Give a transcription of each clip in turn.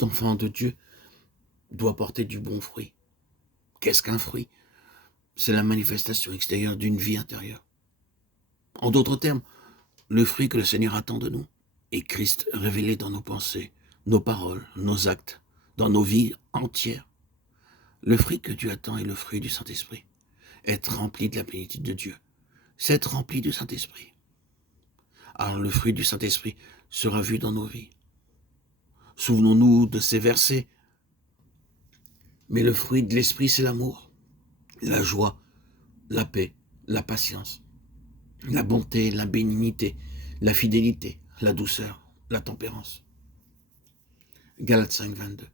Tout enfant de Dieu doit porter du bon fruit. Qu'est-ce qu'un fruit? C'est la manifestation extérieure d'une vie intérieure. En d'autres termes, le fruit que le Seigneur attend de nous est Christ révélé dans nos pensées, nos paroles, nos actes, dans nos vies entières. Le fruit que Dieu attend est le fruit du Saint-Esprit. Être rempli de la plénitude de Dieu, c'est être rempli du Saint-Esprit. Alors le fruit du Saint-Esprit sera vu dans nos vies. Souvenons-nous de ces versets. Mais le fruit de l'Esprit, c'est l'amour, la joie, la paix, la patience, la bonté, la bénignité, la fidélité, la douceur, la tempérance. Galates 5, 22.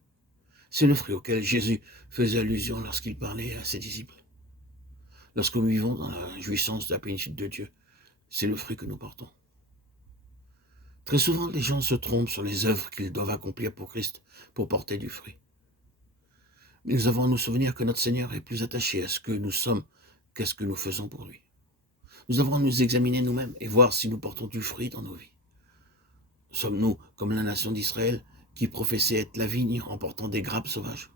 C'est le fruit auquel Jésus faisait allusion lorsqu'il parlait à ses disciples. Lorsque nous vivons dans la jouissance de la plénitude de Dieu, c'est le fruit que nous portons. Très souvent, les gens se trompent sur les œuvres qu'ils doivent accomplir pour Christ pour porter du fruit. Mais nous avons à nous souvenir que notre Seigneur est plus attaché à ce que nous sommes qu'à ce que nous faisons pour lui. Nous avons à nous examiner nous-mêmes et voir si nous portons du fruit dans nos vies. Sommes-nous comme la nation d'Israël qui professait être la vigne en portant des grappes sauvages?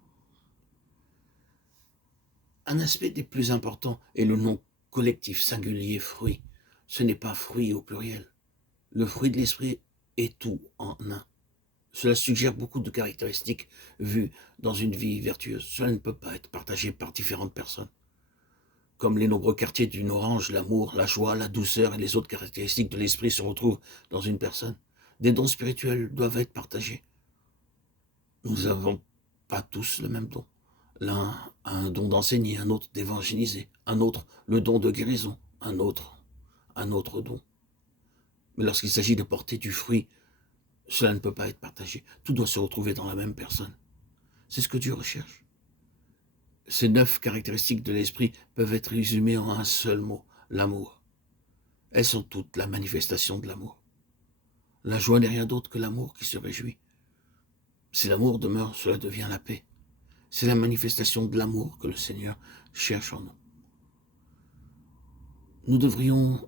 Un aspect des plus importants est le nom collectif singulier fruit. Ce n'est pas fruit au pluriel. Le fruit de l'esprit est tout en un. Cela suggère beaucoup de caractéristiques vues dans une vie vertueuse. Cela ne peut pas être partagé par différentes personnes. Comme les nombreux quartiers d'une orange, l'amour, la joie, la douceur et les autres caractéristiques de l'esprit se retrouvent dans une personne. Des dons spirituels doivent être partagés. Nous n'avons pas tous le même don. L'un a un don d'enseigner, un autre d'évangéliser, un autre le don de guérison, un autre don. Mais lorsqu'il s'agit de porter du fruit, cela ne peut pas être partagé. Tout doit se retrouver dans la même personne. C'est ce que Dieu recherche. Ces 9 caractéristiques de l'esprit peuvent être résumées en un seul mot, l'amour. Elles sont toutes la manifestation de l'amour. La joie n'est rien d'autre que l'amour qui se réjouit. Si l'amour demeure, cela devient la paix. C'est la manifestation de l'amour que le Seigneur cherche en nous. Nous devrions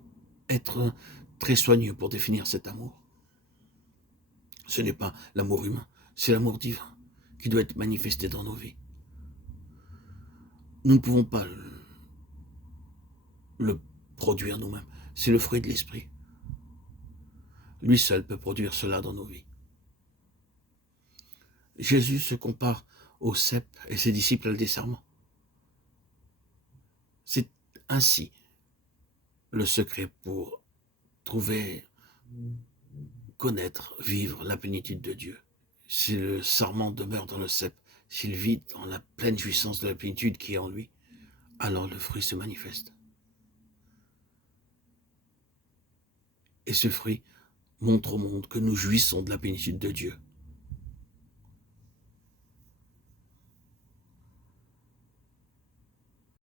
être très soigneux pour définir cet amour. Ce n'est pas l'amour humain, c'est l'amour divin qui doit être manifesté dans nos vies. Nous ne pouvons pas le produire nous-mêmes. C'est le fruit de l'esprit. Lui seul peut produire cela dans nos vies. Jésus se compare au cep et ses disciples à des serments. C'est ainsi le secret pour trouver, connaître, vivre la plénitude de Dieu. Si le sarment demeure dans le cep, s'il vit dans la pleine jouissance de la plénitude qui est en lui, alors le fruit se manifeste. Et ce fruit montre au monde que nous jouissons de la plénitude de Dieu.